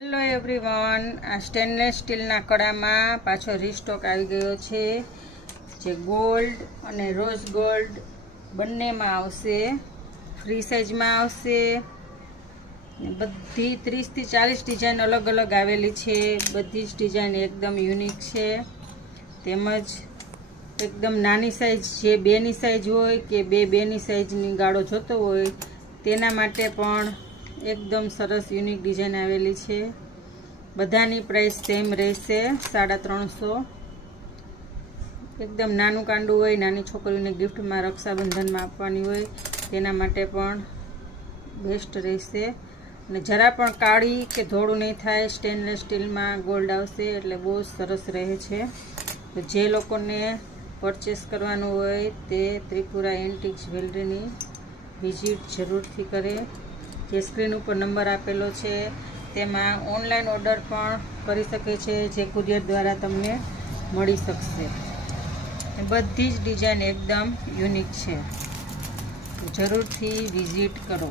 Hello everyone, આ stainless સ્ટીલના કડામાં પાછો રીસ્ટોક આવી ગયો છે, જે ગોલ્ડ અને રોઝ ગોલ્ડ બંનેમાં આવશે, ફ્રી સાઇઝમાં આવશે. બધી 30 થી 40 ડિઝાઇન અલગ અલગ આવેલી છે. બધી જ ડિઝાઇન એકદમ યુનિક છે. તેમજ એકદમ નાની સાઇઝ, જે 2ની સાઇઝ હોય કે 2ની સાઇઝની ગાળો જોતો હોય તેના માટે પણ એકદમ સરસ યુનિક ડિઝાઇન આવેલી છે. બધાની પ્રાઇસ સેમ રહેશે, 350. એકદમ નાનું કાંડું હોય, નાની છોકરીઓને ગિફ્ટમાં રક્ષાબંધનમાં આપવાની હોય તેના માટે પણ બેસ્ટ રહેશે. અને જરા પણ કાળી કે ધોળું નહીં થાય. સ્ટેનલેસ સ્ટીલમાં ગોલ્ડ આવશે એટલે બહુ સરસ રહે છે. તો જે લોકોને પરચેસ કરવાનું હોય તે ત્રિપુરા એન્ટિક જ્વેલરીની વિઝિટ જરૂરથી કરે. જે સ્ક્રીન ઉપર નંબર આપેલો છે તેમાં ઓનલાઈન ઓર્ડર પણ કરી શકે છે, જે કુરિયર દ્વારા તમને મળી શકશે. બધી જ ડિઝાઇન એકદમ યુનિક છે, જરૂરથી વિઝિટ કરો.